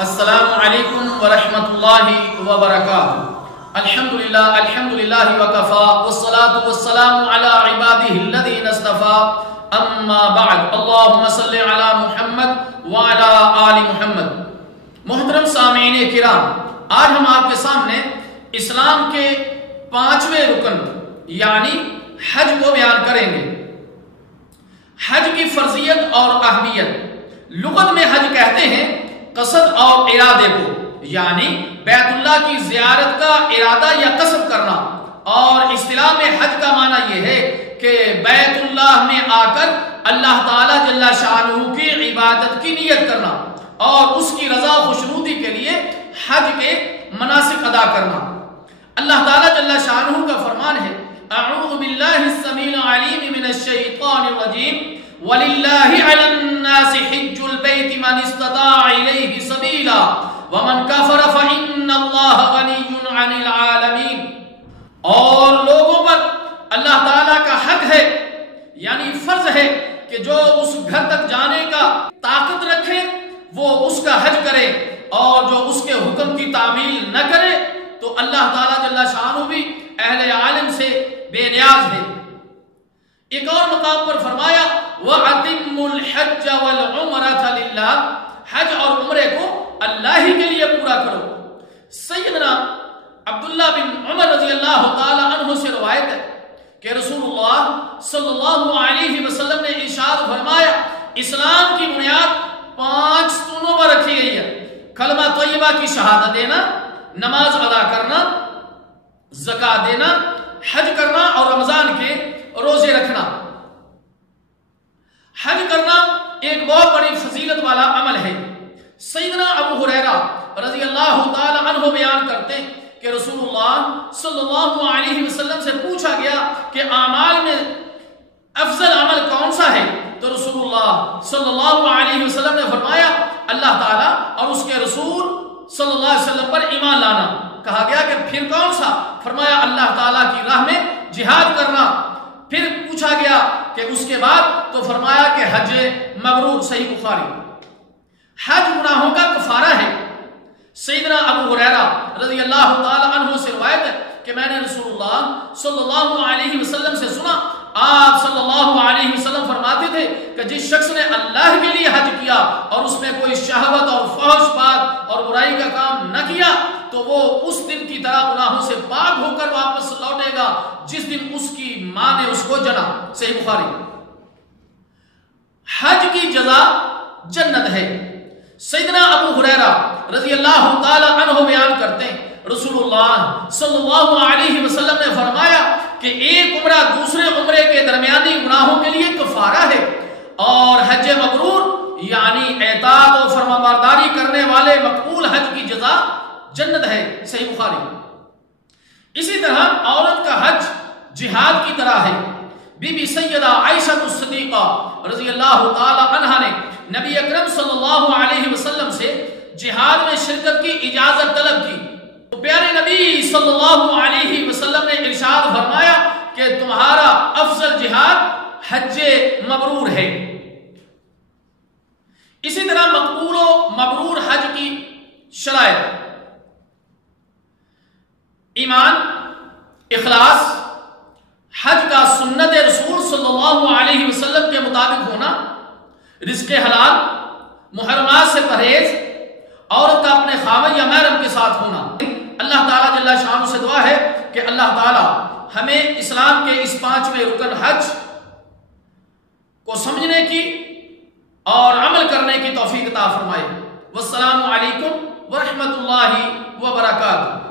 السلام علیکم ورحمۃ اللہ وبرکاتہ۔ الحمدللہ وکفا والصلاة والسلام علی عبادہ الذین اصطفیٰ، اما بعد، اللہم صلی علی محمد وعلی آل محمد۔ محترم سامعین کرام، آج ہم آپ کے سامنے اسلام کے 5ویں رکن یعنی حج کو بیان کریں گے۔ حج کی فرضیت اور اہمیت۔ لغت میں حج کہتے ہیں قصد اور ارادے کو، یعنی بیت اللہ کی زیارت کا ارادہ یا قصد کرنا، اور اصطلاح میں حج کا معنی یہ ہے کہ بیت اللہ میں آ کر اللہ تعالی جل شانہ کی عبادت کی نیت کرنا اور اس کی رضا خوشنودی کے لیے حج کے مناسک ادا کرنا۔ اللہ تعالی جل شانہ کا فرمان ہے، اعوذ باللہ السمیع العلیم من الشیطان الرجیم، وَلِلَّهِ عَلَى النَّاسِ حِجُّ الْبَيْتِ مَنِ اسْتَطَاعَ إِلَيْهِ سَبِيلًا وَمَنْ كَفَرَ فَإِنَّ اللَّهَ غَنِيٌّ عَنِ الْعَالَمِينَ۔ اور لوگوں پر اللہ تعالیٰ کا حق ہے، یعنی فرض ہے کہ جو اس گھر تک جانے کا طاقت رکھے وہ اس کا حج کرے، اور جو اس کے حکم کی تعمیل نہ کرے تو اللہ تعالیٰ جل شانہ بھی اہل عالم سے بے نیاز ہے۔ ایک اور مقام پر فرمایا، وَأَتِمُّ الْحَجَّ وَالْعُمْرَةَ لِلَّهِ، حج اور عمرے کو اللہ ہی کے لیے پورا کرو۔ سیدنا عبداللہ بن عمر رضی اللہ تعالی عنہ سے روایت ہے کہ رسول اللہ صلی اللہ علیہ وسلم نے ارشاد فرمایا، اسلام کی بنیاد 5 ستونوں پر رکھی گئی ہے: کلمہ طیبہ کی شہادت دینا، نماز ادا کرنا، زکوٰۃ دینا، حج کرنا اور رمضان کے روزے رکھنا۔ حج کرنا ایک بہت بڑی فضیلت والا عمل ہے۔ سیدنا ابو ہریرہ رضی اللہ تعالی عنہ بیان کرتے ہیں کہ رسول اللہ صلی اللہ علیہ وسلم سے پوچھا گیا کہ اعمال میں افضل عمل کون سا ہے، تو رسول اللہ صلی اللہ علیہ وسلم نے فرمایا، اللہ تعالیٰ اور اس کے رسول صلی اللہ علیہ وسلم پر ایمان لانا۔ کہا گیا کہ پھر کون سا؟ فرمایا اللہ تعالیٰ کی راہ میں جہاد کرنا۔ پھر پوچھا گیا کہ اس کے بعد، تو فرمایا کہ حج مبرور، صحیح بخاری۔ حج گناہوں کا کفارہ ہے۔ سیدنا ابو ہریرہ رضی اللہ تعالی عنہ سے روایت ہے کہ میں نے رسول اللہ صلی اللہ علیہ وسلم سے سنا، آپ صلی اللہ علیہ وسلم فرماتے تھے کہ جس شخص نے اللہ کے لیے حج کیا اور اس میں کوئی شہوت اور فحش بات اور برائی کا کام نہ کیا تو وہ اس دن کی طرح گناہوں سے پاک ہو کر واپس لوٹے گا جس دن اس کی ماں نے اس کو جنا، صحیح بخاری۔ حج کی جزا جنت ہے۔ سیدنا ابو ہریرہ رضی اللہ تعالی عنہ بیان کرتے ہیں، رسول اللہ صلی اللہ علیہ وسلم نے فرمایا کہ ایک عمرہ دوسرے عمرے کے درمیانی گناہوں کے لیے کفارہ ہے، اور حج مبرور یعنی اطاعت و فرمانبرداری کرنے والے مقبول حج کی جزا جنت ہے، صحیح بخاری۔ اسی طرح عورت کا حج جہاد کی طرح ہے۔ بی بی سیدہ عائشہ الصدیقہ رضی اللہ تعالی عنہا نے نبی اکرم صلی اللہ علیہ وسلم سے جہاد میں شرکت کی اجازت طلب کی تو پیارے نبی صلی اللہ علیہ وسلم نے ارشاد فرمایا کہ تمہارا افضل جہاد حج مبرور ہے۔ اسی طرح مقبول و مبرور حج کی شرائط: ایمان، اخلاص، حج کا سنت رسول صلی اللہ علیہ وسلم کے مطابق ہونا، رزق حلال، محرمات سے پرہیز، عورت کا اپنے خاوند یا محرم کے ساتھ ہونا۔ اللہ تعالیٰ جل شانہ سے دعا ہے کہ اللہ تعالیٰ ہمیں اسلام کے اس 5ویں رکن حج کو سمجھنے کی اور عمل کرنے کی توفیق عطا فرمائے۔ والسلام علیکم ورحمۃ اللہ وبرکاتہ۔